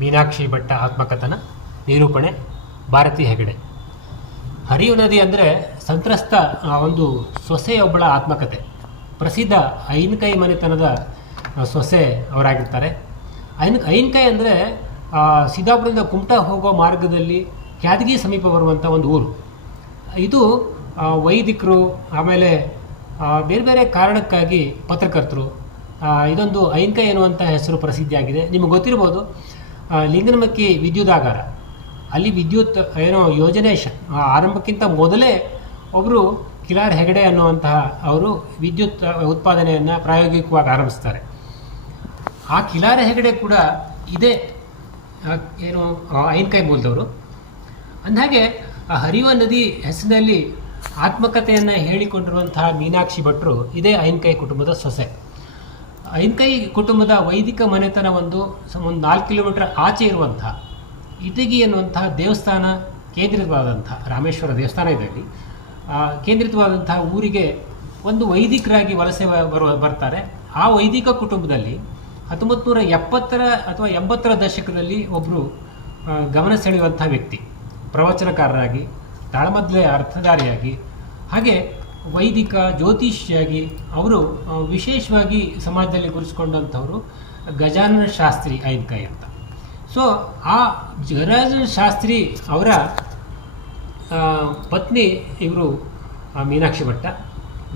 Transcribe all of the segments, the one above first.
ಮೀನಾಕ್ಷಿ ಭಟ್ಟ ಆತ್ಮಕಥನ ನಿರೂಪಣೆ, ಭಾರತಿ ಹೆಗಡೆ. ಹರಿಯು ನದಿ ಅಂದರೆ ಸಂತ್ರಸ್ತ ಒಂದು ಸೊಸೆಯೊಬ್ಬಳ ಆತ್ಮಕಥೆ. ಪ್ರಸಿದ್ಧ ಐನ್ಕೈ ಮನೆತನದ ಸೊಸೆ ಅವರಾಗಿರ್ತಾರೆ. ಐನ್, ಐನ್ಕೈ ಅಂದರೆ ಸಿದ್ದಾಪುರದಿಂದ ಕುಮಟಾ ಹೋಗೋ ಮಾರ್ಗದಲ್ಲಿ ಕ್ಯಾದಗಿ ಸಮೀಪ ಬರುವಂಥ ಒಂದು ಊರು. ಇದು ವೈದಿಕರು, ಆಮೇಲೆ ಬೇರೆ ಬೇರೆ ಕಾರಣಕ್ಕಾಗಿ ಪತ್ರಕರ್ತರು ಇದೊಂದು ಐನ್ಕೈ ಎನ್ನುವಂಥ ಹೆಸರು ಪ್ರಸಿದ್ಧಿಯಾಗಿದೆ. ನಿಮಗೆ ಗೊತ್ತಿರ್ಬೋದು ಲಿಂಗನಮಕ್ಕಿ ವಿದ್ಯುದಾಗಾರ ಅಲ್ಲಿ ವಿದ್ಯುತ್, ಏನೋ ಯೋಜನೆ ಶ ಆರಂಭಕ್ಕಿಂತ ಮೊದಲೇ ಒಬ್ಬರು ಕಿಲಾರ್ ಹೆಗಡೆ ಅನ್ನುವಂತಹ ಅವರು ವಿದ್ಯುತ್ ಉತ್ಪಾದನೆಯನ್ನು ಪ್ರಾಯೋಗಿಕವಾಗಿ ಆರಂಭಿಸ್ತಾರೆ. ಆ ಕಿಲಾರ ಹೆಗಡೆ ಕೂಡ ಇದೇ ಏನು ಐನ್ಕಾಯಿ ಐನ್ಕೈ ಮೂಲದವರು. ಅಂದಹಾಗೆ, ಆ ಹರಿಯುವ ನದಿ ಹೆಸರಿನಲ್ಲಿ ಆತ್ಮಕಥೆಯನ್ನು ಹೇಳಿಕೊಂಡಿರುವಂತಹ ಮೀನಾಕ್ಷಿ ಭಟ್ರು ಇದೇ ಐನ್ಕೈ ಕುಟುಂಬದ ಸೊಸೆ. ಐನ್ಕೈ ಕುಟುಂಬದ ವೈದಿಕ ಮನೆತನ ಒಂದು ಒಂದು ನಾಲ್ಕು ಕಿಲೋಮೀಟರ್ ಆಚೆ ಇರುವಂತಹ ಇಟಗಿ ಎನ್ನುವಂತಹ ದೇವಸ್ಥಾನ ಕೇಂದ್ರಿತವಾದಂಥ ರಾಮೇಶ್ವರ ದೇವಸ್ಥಾನ ಇದೆ ಅಲ್ಲಿ. ಕೇಂದ್ರಿತವಾದಂತಹ ಊರಿಗೆ ಒಂದು ವೈದಿಕರಾಗಿ ವಲಸೆ ಬರುವ ಬರ್ತಾರೆ. ಆ ವೈದಿಕ ಕುಟುಂಬದಲ್ಲಿ ಹತ್ತೊಂಬತ್ತು ನೂರ ಎಪ್ಪತ್ತರ ಅಥವಾ ಎಂಬತ್ತರ ದಶಕದಲ್ಲಿ ಒಬ್ಬರು ಗಮನ ಸೆಳೆಯುವಂಥ ವ್ಯಕ್ತಿ. ಪ್ರವಚನಕಾರರಾಗಿ, ತಾಳಮದ್ಲೆ ಅರ್ಥಧಾರಿಯಾಗಿ ಹಾಗೆ ವೈದಿಕ ಜ್ಯೋತಿಷಿಯಾಗಿ ಅವರು ವಿಶೇಷವಾಗಿ ಸಮಾಜದಲ್ಲಿ ಗುರುಸ್ಕೊಂಡಂಥವ್ರು ಗಜಾನನ ಶಾಸ್ತ್ರಿ ಐದ್ಕಾಯಿ ಅಂತ. ಸೊ ಆ ಗಜಾನನ ಶಾಸ್ತ್ರಿ ಅವರ ಪತ್ನಿ ಇವರು ಮೀನಾಕ್ಷಿ ಭಟ್ಟ.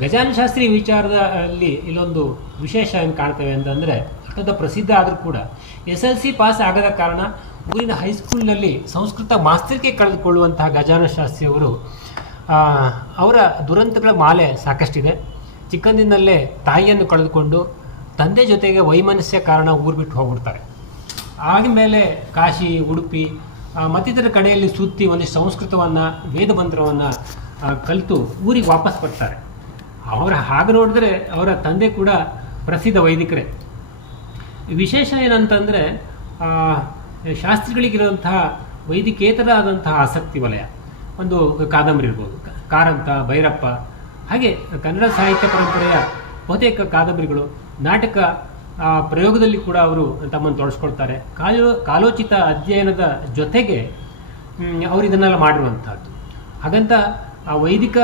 ಗಜಾನನ ಶಾಸ್ತ್ರಿ ವಿಚಾರದಲ್ಲಿ ಇಲ್ಲೊಂದು ವಿಶೇಷ ಏನು ಕಾಣ್ತೇವೆ ಅಂತಂದರೆ ಅತ್ಯಂತ ಪ್ರಸಿದ್ಧ ಆದರೂ ಕೂಡ ಎಸ್ ಎಲ್ ಸಿ ಪಾಸ್ ಆಗದ ಕಾರಣ ಊರಿನ ಹೈಸ್ಕೂಲ್ನಲ್ಲಿ ಸಂಸ್ಕೃತ ಮಾಸ್ತರಿಕೆ ಕಳೆದುಕೊಳ್ಳುವಂತಹ ಗಜಾನನ ಶಾಸ್ತ್ರಿ ಅವರು ದುರಂತಗಳ ಮಾಲೆ ಸಾಕಷ್ಟಿದೆ. ಚಿಕ್ಕಂದಿನಲ್ಲೇ ತಾಯಿಯನ್ನು ಕಳೆದುಕೊಂಡು ತಂದೆ ಜೊತೆಗೆ ವೈಮನಸ್ಯ ಕಾರಣ ಊರು ಬಿಟ್ಟು ಹೋಗ್ಬಿಡ್ತಾರೆ. ಆದಮೇಲೆ ಕಾಶಿ, ಉಡುಪಿ ಮತ್ತಿತರ ಕಡೆಯಲ್ಲಿ ಸುತ್ತಿ ಒಂದಿಷ್ಟು ಸಂಸ್ಕೃತವನ್ನು, ವೇದ ಮಂತ್ರವನ್ನು ಕಲಿತು ಊರಿಗೆ ವಾಪಸ್ ಬರ್ತಾರೆ. ಅವರ ಹಾಗೆ ನೋಡಿದ್ರೆ ಅವರ ತಂದೆ ಕೂಡ ಪ್ರಸಿದ್ಧ ವೈದಿಕರೇ. ವಿಶೇಷ ಏನಂತಂದರೆ ಶಾಸ್ತ್ರಿಗಳಿಗಿರುವಂತಹ ವೈದಿಕೇತರ ಆದಂತಹ ಆಸಕ್ತಿ ವಲಯ. ಒಂದು ಕಾದಂಬರಿ ಇರ್ಬೋದು. ಕಾರಂತ, ಭೈರಪ್ಪ, ಹಾಗೆ ಕನ್ನಡ ಸಾಹಿತ್ಯ ಪರಂಪರೆಯ ಬಹುತೇಕ ಕಾದಂಬರಿಗಳು ನಾಟಕ ಪ್ರಯೋಗದಲ್ಲಿ ಕೂಡ ಅವರು ತಮ್ಮನ್ನು ತೊಡಸ್ಕೊಳ್ತಾರೆ. ಕಾಲೋ, ಕಾಲೋಚಿತ ಅಧ್ಯಯನದ ಜೊತೆಗೆ ಅವರು ಇದನ್ನೆಲ್ಲ ಮಾಡಿರುವಂಥದ್ದು. ಹಾಗಂತ, ಆ, ವೈದಿಕ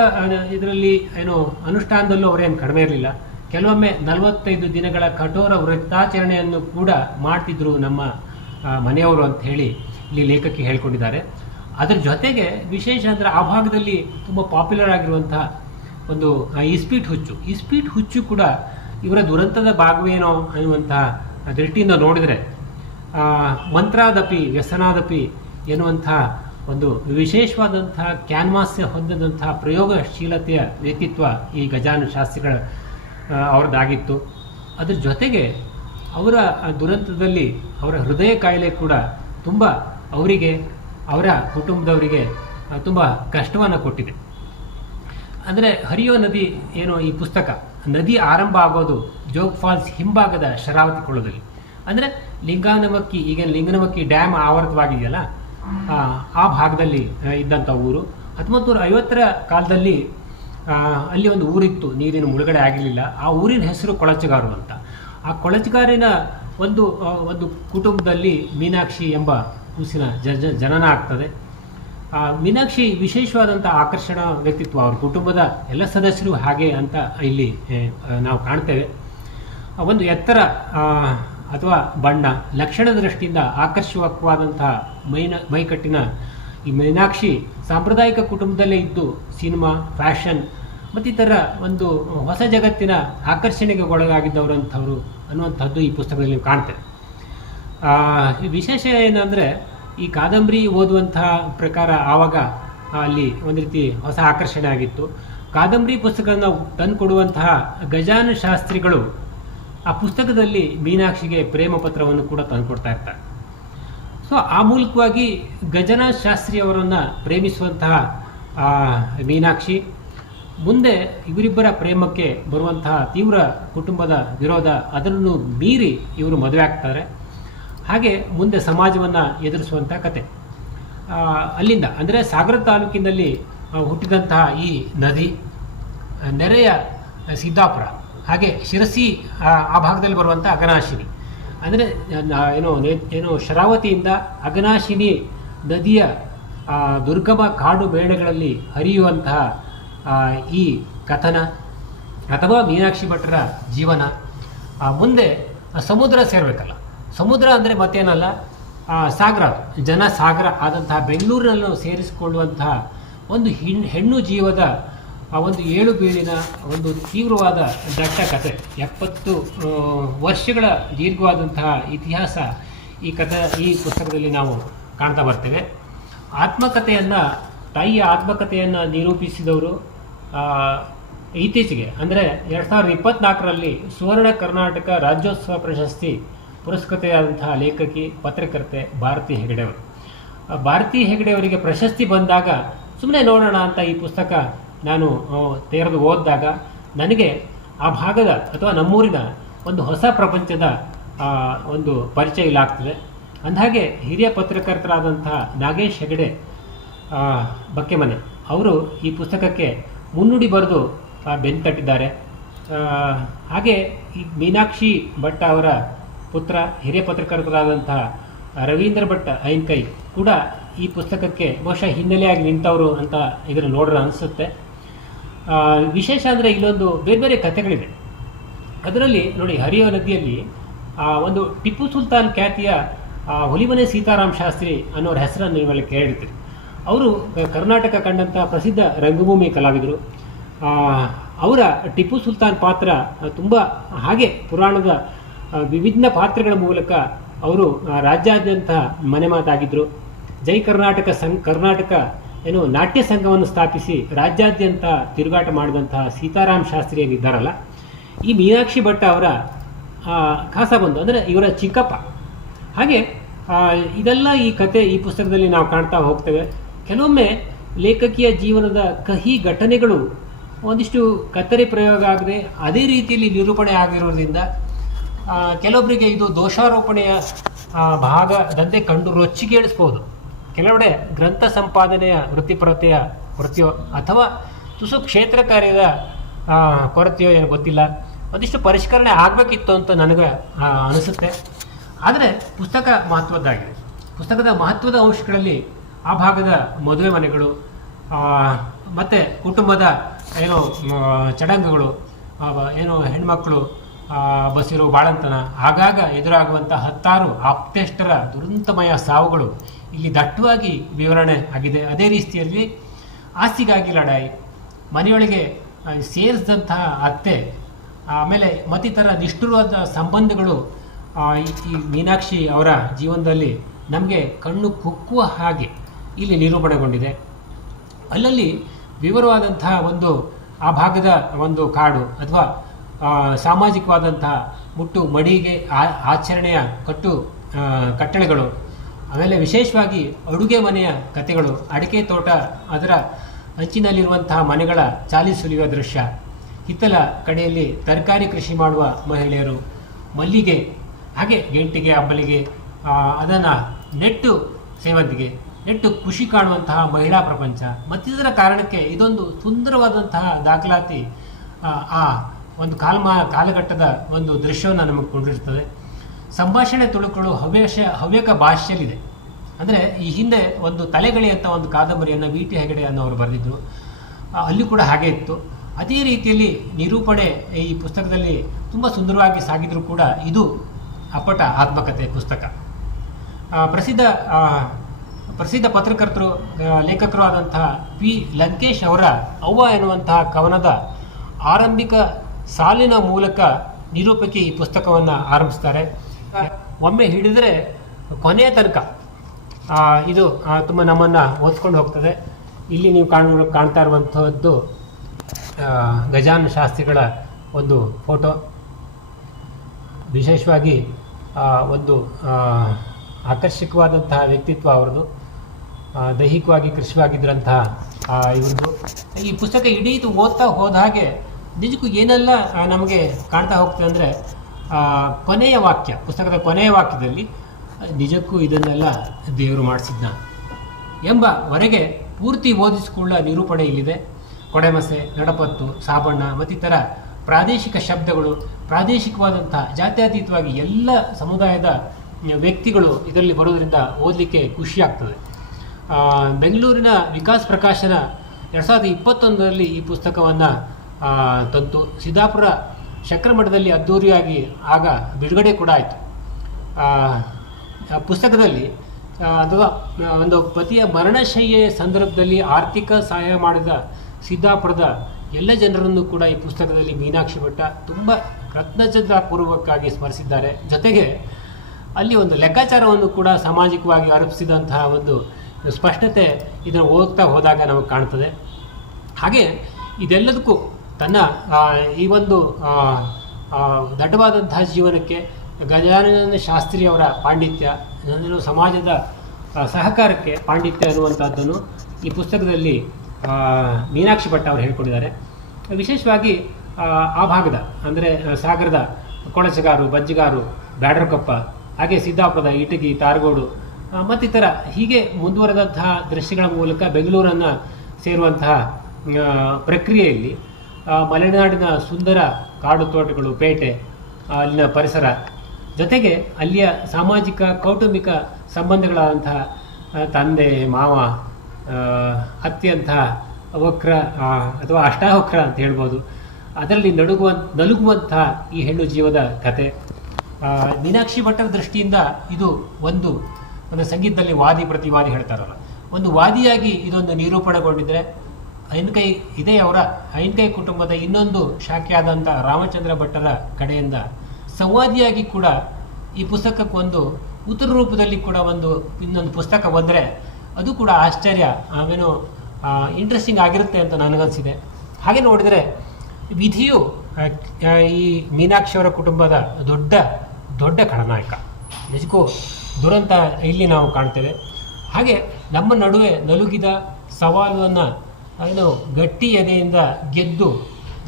ಇದರಲ್ಲಿ ಏನು ಅನುಷ್ಠಾನದಲ್ಲೂ ಅವರೇನು ಕಡಿಮೆ ಇರಲಿಲ್ಲ. ಕೆಲವೊಮ್ಮೆ ನಲವತ್ತೈದು ದಿನಗಳ ಕಠೋರ ವೃತ್ತಾಚರಣೆಯನ್ನು ಕೂಡ ಮಾಡ್ತಿದ್ರು ನಮ್ಮ ಮನೆಯವರು ಅಂತ ಹೇಳಿ ಇಲ್ಲಿ ಲೇಖಕಿ ಹೇಳ್ಕೊಂಡಿದ್ದಾರೆ. ಅದರ ಜೊತೆಗೆ ವಿಶೇಷ ಅಂದರೆ ಆ ಭಾಗದಲ್ಲಿ ತುಂಬ ಪಾಪ್ಯುಲರ್ ಆಗಿರುವಂತಹ ಒಂದು ಇಸ್ಪೀಟ್ ಹುಚ್ಚು. ಇಸ್ಪೀಟ್ ಹುಚ್ಚು ಕೂಡ ಇವರ ದುರಂತದ ಭಾಗವೇನೋ ಅನ್ನುವಂತಹ ದೃಷ್ಟಿಯಿಂದ ನೋಡಿದರೆ ಮಂತ್ರಾದಪಿ, ವ್ಯಸನಾದಪಿ ಎನ್ನುವಂತಹ ಒಂದು ವಿಶೇಷವಾದಂತಹ ಕ್ಯಾನ್ವಾಸ್ ಹೊಂದಿದಂತಹ ಪ್ರಯೋಗಶೀಲತೆಯ ವ್ಯಕ್ತಿತ್ವ ಈ ಗಜಾನ ಶಾಸ್ತ್ರಿಗಳ ಅವ್ರದ್ದಾಗಿತ್ತು. ಅದ್ರ ಜೊತೆಗೆ ಅವರ ದುರಂತದಲ್ಲಿ ಅವರ ಹೃದಯ ಕಾಯಿಲೆ ಕೂಡ ತುಂಬ ಅವರಿಗೆ ಅವರ ಕುಟುಂಬದವರಿಗೆ ತುಂಬ ಕಷ್ಟವನ್ನು ಕೊಟ್ಟಿದೆ. ಅಂದರೆ ಹರಿಯೋ ನದಿ ಏನೋ ಈ ಪುಸ್ತಕ ನದಿ ಆರಂಭ ಆಗೋದು ಜೋಗ್ ಫಾಲ್ಸ್ ಹಿಂಭಾಗದ ಶರಾವತಿ ಕೊಳ್ಳದಲ್ಲಿ. ಅಂದರೆ ಲಿಂಗಾನಮಕ್ಕಿ ಈಗ ಲಿಂಗನಮಕ್ಕಿ ಡ್ಯಾಮ್ ಆವೃತವಾಗಿದೆಯಲ್ಲ ಆ, ಭಾಗದಲ್ಲಿ ಇದ್ದಂಥ ಊರು. ಹತ್ತೊಂಬತ್ತು ನೂರ ಐವತ್ತರ ಕಾಲದಲ್ಲಿ ಅಲ್ಲಿ ಒಂದು ಊರಿತ್ತು ನೀರಿನ ಮುಳುಗಡೆ ಆಗಿರಲಿಲ್ಲ. ಆ ಊರಿನ ಹೆಸರು ಕೊಳಚಗಾರು ಅಂತ. ಆ ಕೊಳಚಗಾರಿನ ಒಂದು ಒಂದು ಕುಟುಂಬದಲ್ಲಿ ಮೀನಾಕ್ಷಿ ಎಂಬ ಕೂಸಿನ ಜ ಜ- ಜನನ ಆಗ್ತದೆ. ಮೀನಾಕ್ಷಿ ವಿಶೇಷವಾದಂಥ ಆಕರ್ಷಣ ವ್ಯಕ್ತಿತ್ವ ಅವ್ರ ಕುಟುಂಬದ ಎಲ್ಲ ಸದಸ್ಯರು ಹಾಗೆ ಅಂತ ಇಲ್ಲಿ ನಾವು ಕಾಣ್ತೇವೆ. ಒಂದು ಎತ್ತರ ಅಥವಾ ಬಣ್ಣ ಲಕ್ಷಣ ದೃಷ್ಟಿಯಿಂದ ಆಕರ್ಷಕವಾದಂತಹ ಮೈನ ಮೈಕಟ್ಟಿನ ಈ ಮೀನಾಕ್ಷಿ ಸಾಂಪ್ರದಾಯಿಕ ಕುಟುಂಬದಲ್ಲೇ ಇದ್ದು ಸಿನಿಮಾ, ಫ್ಯಾಷನ್ ಮತ್ತಿತರ ಒಂದು ಹೊಸ ಜಗತ್ತಿನ ಆಕರ್ಷಣೆಗೆ ಒಳಗಾಗಿದ್ದವರಂಥವ್ರು ಅನ್ನುವಂಥದ್ದು ಈ ಪುಸ್ತಕದಲ್ಲಿ ನೀವು ಕಾಣ್ತೇವೆ ವಿಶೇಷ ಏನಂದರೆ ಈ ಕಾದಂಬರಿ ಓದುವಂತಹ ಪ್ರಕಾರ ಆವಾಗ ಅಲ್ಲಿ ಒಂದು ರೀತಿ ಹೊಸ ಆಕರ್ಷಣೆ ಆಗಿತ್ತು. ಕಾದಂಬರಿ ಪುಸ್ತಕವನ್ನು ತಂದುಕೊಡುವಂತಹ ಗಜಾನ ಶಾಸ್ತ್ರಿಗಳು ಆ ಪುಸ್ತಕದಲ್ಲಿ ಮೀನಾಕ್ಷಿಗೆ ಪ್ರೇಮ ಪತ್ರವನ್ನು ಕೂಡ ತಂದುಕೊಡ್ತಾ ಇರ್ತಾರೆ. ಸೊ ಆ ಮೂಲಕವಾಗಿ ಗಜನ ಶಾಸ್ತ್ರಿ ಅವರನ್ನು ಪ್ರೇಮಿಸುವಂತಹ ಮೀನಾಕ್ಷಿ, ಮುಂದೆ ಇವರಿಬ್ಬರ ಪ್ರೇಮಕ್ಕೆ ಬರುವಂತಹ ತೀವ್ರ ಕುಟುಂಬದ ವಿರೋಧ ಅದನ್ನು ಮೀರಿ ಇವರು ಮದುವೆ ಆಗ್ತಾರೆ. ಹಾಗೆ ಮುಂದೆ ಸಮಾಜವನ್ನು ಎದುರಿಸುವಂಥ ಕತೆ. ಅಲ್ಲಿಂದ, ಅಂದರೆ ಸಾಗರ ತಾಲೂಕಿನಲ್ಲಿ ಹುಟ್ಟಿದಂತಹ ಈ ನದಿ ನೆರೆಯ ಸಿದ್ದಾಪುರ, ಹಾಗೆ ಶಿರಸಿ, ಆ ಭಾಗದಲ್ಲಿ ಬರುವಂಥ ಅಗನಾಶಿನಿ ಅಂದರೆ ಏನು ಏನು, ಶರಾವತಿಯಿಂದ ಅಗನಾಶಿನಿ ನದಿಯ ದುರ್ಗಮ ಕಾಡು ಬೇಳೆಗಳಲ್ಲಿ ಹರಿಯುವಂತಹ ಈ ಕಥನ ಅಥವಾ ಮೀನಾಕ್ಷಿ ಭಟ್ಟರ ಜೀವನ ಮುಂದೆ ಸಮುದ್ರ ಸೇರಬೇಕಲ್ಲ. ಸಮುದ್ರ ಅಂದರೆ ಮತ್ತೇನಲ್ಲ? ಸಾಗರ. ಜನ ಸಾಗರ ಆದಂತಹ ಬೆಂಗಳೂರಿನಲ್ಲೂ ಸೇರಿಸಿಕೊಳ್ಳುವಂತಹ ಒಂದು ಹಿಣ್, ಹೆಣ್ಣು ಜೀವದ, ಆ, ಒಂದು ಏಳು ಬೀಳಿನ ಒಂದು ತೀವ್ರವಾದ ದಟ್ಟ ಕಥೆ ಎಪ್ಪತ್ತು ವರ್ಷಗಳ ದೀರ್ಘವಾದಂತಹ ಇತಿಹಾಸ ಈ ಕಥೆ, ಈ ಪುಸ್ತಕದಲ್ಲಿ ನಾವು ಕಾಣ್ತಾ ಬರ್ತೇವೆ. ಆತ್ಮಕಥೆಯನ್ನು, ತಾಯಿಯ ಆತ್ಮಕಥೆಯನ್ನು ನಿರೂಪಿಸಿದವರು ಇತ್ತೀಚೆಗೆ. ಅಂದರೆ ಎರಡು ಸಾವಿರದ ಇಪ್ಪತ್ನಾಲ್ಕರಲ್ಲಿ ಸುವರ್ಣ ಕರ್ನಾಟಕ ರಾಜ್ಯೋತ್ಸವ ಪ್ರಶಸ್ತಿ ಪುರಸ್ಕೃತೆಯಾದಂತಹ ಲೇಖಕಿ ಪತ್ರಕರ್ತೆ ಭಾರತಿ ಹೆಗಡೆ ಅವರು ಆ, ಭಾರತಿ ಹೆಗಡೆ ಅವರಿಗೆ ಪ್ರಶಸ್ತಿ ಬಂದಾಗ ಸುಮ್ಮನೆ ನೋಡೋಣ ಅಂತ ಈ ಪುಸ್ತಕ ನಾನು ತೆರೆದು ಓದಿದಾಗ ನನಗೆ ಆ ಭಾಗದ ಅಥವಾ ನಮ್ಮೂರಿನ ಒಂದು ಹೊಸ ಪ್ರಪಂಚದ ಒಂದು ಪರಿಚಯ ಇಲ್ಲಾಗ್ತದೆ ಅಂದಹಾಗೆ ಹಿರಿಯ ಪತ್ರಕರ್ತರಾದಂತಹ ನಾಗೇಶ್ ಹೆಗಡೆ ಬಕ್ಕೆ ಬಕ್ಕೆಮನೆ ಅವರು ಈ ಪುಸ್ತಕಕ್ಕೆ ಮುನ್ನುಡಿ ಬರೆದು ಬೆನ್ ತಟ್ಟಿದ್ದಾರೆ ಹಾಗೆ ಈ ಮೀನಾಕ್ಷಿ ಭಟ್ ಅವರ ಪುತ್ರ ಹಿರಿಯ ಪತ್ರಕರ್ತರಾದಂತಹ ರವೀಂದ್ರ ಭಟ್ ಐನ್ಕೈ ಕೂಡ ಈ ಪುಸ್ತಕಕ್ಕೆ ಬಹುಶಃ ಹಿನ್ನೆಲೆಯಾಗಿ ನಿಂತವರು ಅಂತ ಇದನ್ನು ನೋಡ್ರೆ ಅನಿಸುತ್ತೆ. ವಿಶೇಷ ಅಂದರೆ ಇಲ್ಲೊಂದು ಬೇರೆ ಬೇರೆ ಕಥೆಗಳಿವೆ. ಅದರಲ್ಲಿ ನೋಡಿ ಹರಿಯೋ ನದಿಯಲ್ಲಿ ಆ, ಒಂದು ಟಿಪ್ಪು ಸುಲ್ತಾನ್ ಖ್ಯಾತಿಯ ಹುಲಿಮನೆ ಸೀತಾರಾಮ್ ಶಾಸ್ತ್ರಿ ಅನ್ನೋರ ಹೆಸರನ್ನು ನೀವೆಲ್ಲ ಕೇಳಿರ್ತೀರಿ. ಅವರು ಕರ್ನಾಟಕ ಕಂಡಂಥ ಪ್ರಸಿದ್ಧ ರಂಗಭೂಮಿ ಕಲಾವಿದರು. ಅವರ ಟಿಪ್ಪು ಸುಲ್ತಾನ್ ಪಾತ್ರ ತುಂಬ ಹಾಗೆ ಪುರಾಣದ ವಿವಿಧ ಪಾತ್ರಗಳ ಮೂಲಕ ಅವರು ರಾಜ್ಯಾದ್ಯಂತ ಮನೆ ಮಾತಾಗಿದ್ದರು ಜೈ ಕರ್ನಾಟಕ ಸಂಘ, ಕರ್ನಾಟಕ ಏನು ನಾಟ್ಯ ಸಂಘವನ್ನು ಸ್ಥಾಪಿಸಿ ರಾಜ್ಯಾದ್ಯಂತ ತಿರುಗಾಟ ಮಾಡಿದಂತಹ ಸೀತಾರಾಮ್ ಶಾಸ್ತ್ರಿ ಏನಿದ್ದಾರಲ್ಲ ಈ ಮೀನಾಕ್ಷಿ ಭಟ್ ಅವರ ಖಾಸ ಬಂದು ಅಂದರೆ ಇವರ ಚಿಕ್ಕಪ್ಪ. ಹಾಗೆ ಇದೆಲ್ಲ ಈ ಕತೆ, ಈ ಪುಸ್ತಕದಲ್ಲಿ ನಾವು ಕಾಣ್ತಾ ಹೋಗ್ತೇವೆ. ಕೆಲವೊಮ್ಮೆ ಲೇಖಕಿಯ ಜೀವನದ ಕಹಿ ಘಟನೆಗಳು ಒಂದಿಷ್ಟು ಕತ್ತರಿ ಪ್ರಯೋಗ ಆಗದೆ ಅದೇ ರೀತಿಯಲ್ಲಿ ನಿರೂಪಣೆ ಆಗಿರೋದ್ರಿಂದ ಕೆಲವೊಬ್ಬರಿಗೆ ಇದು ದೋಷಾರೋಪಣೆಯ ಭಾಗದಂತೆ ಕಂಡು ರೊಚ್ಚಿಗೇಳಿಸ್ಬೋದು ಕೆಲವೆಡೆ ಗ್ರಂಥ ಸಂಪಾದನೆಯ ವೃತ್ತಿಪರತೆಯ ಕೊರತೆಯೋ ಅಥವಾ ತುಸು ಕ್ಷೇತ್ರ ಕಾರ್ಯದ ಕೊರತೆಯೋ ಏನು ಗೊತ್ತಿಲ್ಲ. ಒಂದಿಷ್ಟು ಪರಿಷ್ಕರಣೆ ಆಗಬೇಕಿತ್ತು ಅಂತ ನನಗೆ ಅನಿಸುತ್ತೆ. ಆದರೆ ಪುಸ್ತಕ ಮಹತ್ವದ್ದಾಗಿದೆ. ಪುಸ್ತಕದ ಮಹತ್ವದ ಅಂಶಗಳಲ್ಲಿ ಆ ಭಾಗದ ಮದುವೆ ಮನೆಗಳು ಮತ್ತು ಕುಟುಂಬದ ಏನು ಚಡಂಗಗಳು ಏನು ಹೆಣ್ಮಕ್ಳು ಬಸಿರು ಬಾಳಂತನ. ಆಗಾಗ ಎದುರಾಗುವಂಥ ಹತ್ತಾರು ಆಪ್ತೇಷ್ಟರ ದುರಂತಮಯ ಸಾವುಗಳು ಇಲ್ಲಿ ದಟ್ಟವಾಗಿ ವಿವರಣೆ ಆಗಿದೆ. ಅದೇ ರೀತಿಯಲ್ಲಿ ಆಸ್ತಿಗಾಗಿ ಲಡಾಯಿ. ಮನೆಯೊಳಗೆ ಸೇರಿಸಿದಂತಹ ಅತ್ತೆ, ಆಮೇಲೆ ಮತ್ತಿತರ ನಿಷ್ಠುರವಾದ ಸಂಬಂಧಗಳು ಈ ಮೀನಾಕ್ಷಿ ಅವರ ಜೀವನದಲ್ಲಿ ನಮಗೆ ಕಣ್ಣು ಕುಕ್ಕುವ ಹಾಗೆ ಇಲ್ಲಿ ನಿರೂಪಣೆಗೊಂಡಿದೆ. ಅಲ್ಲಲ್ಲಿ ವಿವರವಾದಂತಹ ಒಂದು ಆ ಭಾಗದ ಒಂದು ಕಾಡು ಅಥವಾ ಸಾಮಾಜಿಕವಾದಂತಹ ಮುಟ್ಟು, ಮಡಿಗೆ ಆಚರಣೆಯ ಕಟ್ಟು ಕಟ್ಟಳೆಗಳು, ಆಮೇಲೆ ವಿಶೇಷವಾಗಿ ಅಡುಗೆ ಮನೆಯ ಕಥೆಗಳು, ಅಡಿಕೆ ತೋಟ, ಅದರ ಅಂಚಿನಲ್ಲಿರುವಂತಹ ಮನೆಗಳ ಚಾಲಿ ಸುಲಿಯುವ ದೃಶ್ಯ, ಹಿತ್ತಲ ಕಡೆಯಲ್ಲಿ ತರಕಾರಿ ಕೃಷಿ ಮಾಡುವ ಮಹಿಳೆಯರು, ಮಲ್ಲಿಗೆ, ಹಾಗೆ ಗೆಂಟಿಗೆ ಅಬ್ಬಲಿಗೆ ಅದನ್ನು ನೆಟ್ಟು ಸೇವಂತಿಗೆ, ನೆಟ್ಟು ಖುಷಿ ಕಾಣುವಂತಹ ಮಹಿಳಾ ಪ್ರಪಂಚ. ಮತ್ತಿದರ ಕಾರಣಕ್ಕೆ ಇದೊಂದು ಸುಂದರವಾದಂತಹ ದಾಖಲಾತಿ ಆ ಒಂದು ಕಾಲ್ಮಾ, ಕಾಲಘಟ್ಟದ ಒಂದು ದೃಶ್ಯವನ್ನು ನಮಗೆ ಕೊಂಡಿರ್ತದೆ ಸಂಭಾಷಣೆ ತುಳುಕುಗಳು ಹವ್ಯಶ ಹವ್ಯಕ ಭಾಷೆಯಲ್ಲಿದೆ. ಅಂದರೆ ಈ ಹಿಂದೆ ಒಂದು ತಲೆಗಳಿ ಅಂತ ಒಂದು ಕಾದಂಬರಿಯನ್ನು ವಿ. ಟಿ. ಹೆಗಡೆ ಅನ್ನೋರು ಬರೆದಿದ್ದರು ಅಲ್ಲಿ ಕೂಡ ಹಾಗೆ ಇತ್ತು. ಅದೇ ರೀತಿಯಲ್ಲಿ ನಿರೂಪಣೆ ಈ ಪುಸ್ತಕದಲ್ಲಿ ತುಂಬ ಸುಂದರವಾಗಿ ಸಾಗಿದ್ರು ಕೂಡ ಇದು ಅಪ್ಪಟ ಆತ್ಮಕತೆ ಪುಸ್ತಕ. ಪ್ರಸಿದ್ಧ ಪ್ರಸಿದ್ಧ ಪತ್ರಕರ್ತರು ಲೇಖಕರು ಆದಂತಹ ಪಿ. ಲಂಕೇಶ್ ಅವರ ಅವ್ವ ಎನ್ನುವಂತಹ ಕವನದ ಆರಂಭಿಕ ಸಾಲಿನ ಮೂಲಕ ನಿರೂಪಕಿ ಈ ಪುಸ್ತಕವನ್ನು ಆರಂಭಿಸ್ತಾರೆ. ಒಮ್ಮೆ ಹಿಡಿದರೆ ಕೊನೆಯ ತನಕ ಇದು ತುಂಬ ನಮ್ಮನ್ನು ಓದ್ಕೊಂಡು ಹೋಗ್ತದೆ. ಇಲ್ಲಿ ನೀವು ಕಾಣ ಕಾಣ್ತಾ ಇರುವಂಥದ್ದು ಗಜಾನ ಶಾಸ್ತ್ರಿಗಳ ಒಂದು ಫೋಟೋ. ವಿಶೇಷವಾಗಿ ಒಂದು ಆಕರ್ಷಕವಾದಂತಹ ವ್ಯಕ್ತಿತ್ವ ಅವರದು ಆ, ದೈಹಿಕವಾಗಿ ಕೃಷಿವಾಗಿದ್ದರಂತಹ ಇವ್ರದ್ದು. ಈ ಪುಸ್ತಕ ಇಡೀ ಓದ್ತಾ ಹೋದ ಹಾಗೆ ನಿಜಕ್ಕೂ ಏನೆಲ್ಲ ನಮಗೆ ಕಾಣ್ತಾ ಹೋಗ್ತದೆ ಅಂದರೆ ಕೊನೆಯ ವಾಕ್ಯ, ಪುಸ್ತಕದ ಕೊನೆಯ ವಾಕ್ಯದಲ್ಲಿ, ನಿಜಕ್ಕೂ ಇದನ್ನೆಲ್ಲ ದೇವರು ಮಾಡಿಸಿದ್ನ ಎಂಬವರೆಗೆ ಪೂರ್ತಿ ಓದಿಸಿಕೊಳ್ಳ ನಿರೂಪಣೆ ಇಲ್ಲಿದೆ. ಕೊಡೆಮಸೆ, ನಡಪತ್ತು, ಸಾಬಣ್ಣ ಮತ್ತಿತರ ಪ್ರಾದೇಶಿಕ ಶಬ್ದಗಳು, ಪ್ರಾದೇಶಿಕವಾದಂಥ ಜಾತ್ಯತೀತವಾಗಿ ಎಲ್ಲ ಸಮುದಾಯದ ವ್ಯಕ್ತಿಗಳು ಇದರಲ್ಲಿ ಬರೋದರಿಂದ ಓದಲಿಕ್ಕೆ ಖುಷಿಯಾಗ್ತದೆ ಬೆಂಗಳೂರಿನ ವಿಕಾಸ್ ಪ್ರಕಾಶನ ಎರಡು ಸಾವಿರದ ಇಪ್ಪತ್ತೊಂದರಲ್ಲಿ ಈ ಪುಸ್ತಕವನ್ನು ತಂತು. ಸಿದ್ದಾಪುರ ಚಕ್ರಮಠದಲ್ಲಿ ಅದ್ಧೂರಿಯಾಗಿ ಆಗ ಬಿಡುಗಡೆ ಕೂಡ ಆಯಿತು. ಪುಸ್ತಕದಲ್ಲಿ ಅಥವಾ ಒಂದು ಪತಿಯ ಮರಣಶಯ್ಯೆಯ ಸಂದರ್ಭದಲ್ಲಿ ಆರ್ಥಿಕ ಸಹಾಯ ಮಾಡಿದ ಸಿದ್ದಾಪುರದ ಎಲ್ಲ ಜನರನ್ನು ಕೂಡ ಈ ಪುಸ್ತಕದಲ್ಲಿ ಮೀನಾಕ್ಷಿ ಭಟ್ಟ ತುಂಬ ಪೂರ್ವಕ್ಕಾಗಿ ಸ್ಮರಿಸಿದ್ದಾರೆ. ಜೊತೆಗೆ ಅಲ್ಲಿ ಒಂದು ಲೆಕ್ಕಾಚಾರವನ್ನು ಕೂಡ ಸಾಮಾಜಿಕವಾಗಿ ಆರೋಪಿಸಿದಂತಹ ಒಂದು ಸ್ಪಷ್ಟತೆ ಇದನ್ನು ಓದ್ತಾ ಹೋದಾಗ ನಮಗೆ ಕಾಣ್ತದೆ. ಹಾಗೆ ಇದೆಲ್ಲದಕ್ಕೂ ತನ್ನ ಈ ಒಂದು ದಟ್ಟವಾದಂತಹ ಜೀವನಕ್ಕೆ ಗಜಾನನ ಶಾಸ್ತ್ರಿ ಅವರ ಪಾಂಡಿತ್ಯ ಏನು ಸಮಾಜದ ಸಹಕಾರಕ್ಕೆ ಪಾಂಡಿತ್ಯ ಅನ್ನುವಂಥದ್ದನ್ನು ಈ ಪುಸ್ತಕದಲ್ಲಿ ಮೀನಾಕ್ಷಿ ಭಟ್ ಅವರು ಹೇಳ್ಕೊಂಡಿದ್ದಾರೆ. ವಿಶೇಷವಾಗಿ ಆ, ಭಾಗದ ಅಂದರೆ ಸಾಗರದ ಕೊಳಚಗಾರು ಬಜ್ಜಿಗಾರು ಬ್ಯಾಡ್ರಕೊಪ್ಪ ಹಾಗೆ ಸಿದ್ದಾಪುರದ ಇಟಗಿ ತಾರಗೋಡು ಮತ್ತಿತರ ಹೀಗೆ ಮುಂದುವರೆದಂತಹ ದೃಶ್ಯಗಳ ಮೂಲಕ ಬೆಂಗಳೂರನ್ನು ಸೇರುವಂತಹ ಪ್ರಕ್ರಿಯೆಯಲ್ಲಿ ಮಲೆನಾಡಿನ ಸುಂದರ ಕಾಡು ತೋಟಗಳು, ಪೇಟೆ ಅಲ್ಲಿನ ಪರಿಸರ. ಜೊತೆಗೆ ಅಲ್ಲಿಯ ಸಾಮಾಜಿಕ, ಕೌಟುಂಬಿಕ ಸಂಬಂಧಗಳಾದಂತಹ ತಂದೆ, ಮಾವ ಅತ್ಯಂತ ವಕ್ರ ಅಥವಾ ಅಷ್ಟಾವಕ್ರ ಅಂತ ಹೇಳ್ಬೋದು. ಅದರಲ್ಲಿ ನಡುಗುವ, ನಲುಗುವಂತಹ ಈ ಹೆಣ್ಣು ಜೀವದ ಕತೆ. ಮೀನಾಕ್ಷಿ ಭಟ್ಟರ ದೃಷ್ಟಿಯಿಂದ ಇದು ಒಂದು ಒಂದು ಸಂಗೀತದಲ್ಲಿ ವಾದಿ ಪ್ರತಿವಾದಿ ಹೇಳ್ತಾರಲ್ಲ. ಒಂದು ವಾದಿಯಾಗಿ ಇದೊಂದು ನಿರೂಪಣೆಗೊಂಡಿದ್ರೆ ಐನ್ಕೈ ಇದೇ ಅವರ ಐನ್ಕೈ ಕುಟುಂಬದ ಇನ್ನೊಂದು ಶಾಖೆಯಾದಂಥ ರಾಮಚಂದ್ರ ಭಟ್ಟರ ಕಡೆಯಿಂದ ಸಂವಾದಿಯಾಗಿ ಕೂಡ ಈ ಪುಸ್ತಕಕ್ಕೊಂದು ಉತ್ತರ ರೂಪದಲ್ಲಿ ಕೂಡ ಒಂದು ಇನ್ನೊಂದು ಪುಸ್ತಕ ಬಂದರೆ ಅದು ಕೂಡ ಆಶ್ಚರ್ಯ ಆಮೇನು ಇಂಟ್ರೆಸ್ಟಿಂಗ್ ಆಗಿರುತ್ತೆ ಅಂತ ನನಗನ್ಸಿದೆ. ಹಾಗೆ ನೋಡಿದರೆ ವಿಧಿಯು ಈ ಮೀನಾಕ್ಷಿ ಅವರ ಕುಟುಂಬದ ದೊಡ್ಡ ದೊಡ್ಡ ಖಳನಾಯಕ. ನಿಜಕ್ಕೂ ದುರಂತ ಇಲ್ಲಿ ನಾವು ಕಾಣ್ತೇವೆ. ಹಾಗೆ ನಮ್ಮ ನಡುವೆ ನಲುಗಿದ ಸವಾಲನ್ನು ಏನು ಗಟ್ಟಿ ಎದೆಯಿಂದ ಗೆದ್ದು,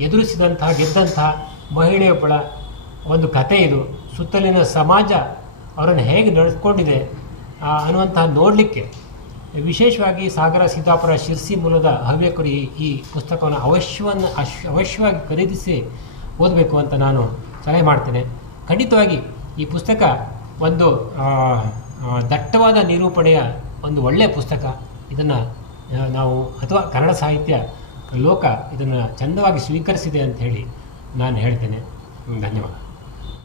ಎದುರಿಸಿದಂತಹ, ಗೆದ್ದಂತಹ ಮಹಿಳೆಯೊಬ್ಬಳ ಒಂದು ಕತೆ ಇದು. ಸುತ್ತಲಿನ ಸಮಾಜ ಅವರನ್ನು ಹೇಗೆ ನಡೆಸ್ಕೊಂಡಿದೆ ಅನ್ನುವಂತಹ ನೋಡಲಿಕ್ಕೆ ವಿಶೇಷವಾಗಿ ಸಾಗರ ಸೀತಾಪುರ ಶಿರ್ಸಿ ಮೂಲದ ಹವ್ಯಕರು ಈ ಪುಸ್ತಕವನ್ನು ಅವಶ್ಯವನ್ನು ಅವಶ್ಯವಾಗಿ ಖರೀದಿಸಿ ಓದಬೇಕು ಅಂತ ನಾನು ಸಲಹೆ ಮಾಡ್ತೇನೆ. ಖಂಡಿತವಾಗಿ ಈ ಪುಸ್ತಕ ಒಂದು ದಟ್ಟವಾದ ನಿರೂಪಣೆಯ ಒಂದು ಒಳ್ಳೆಯ ಪುಸ್ತಕ. ಇದನ್ನು ನಾವು ಅಥವಾ ಕನ್ನಡ ಸಾಹಿತ್ಯ ಲೋಕ ಇದನ್ನು ಚಂದವಾಗಿ ಸ್ವೀಕರಿಸಿದೆ ಅಂತ ಹೇಳಿ ನಾನು ಹೇಳ್ತೇನೆ. ಧನ್ಯವಾದ.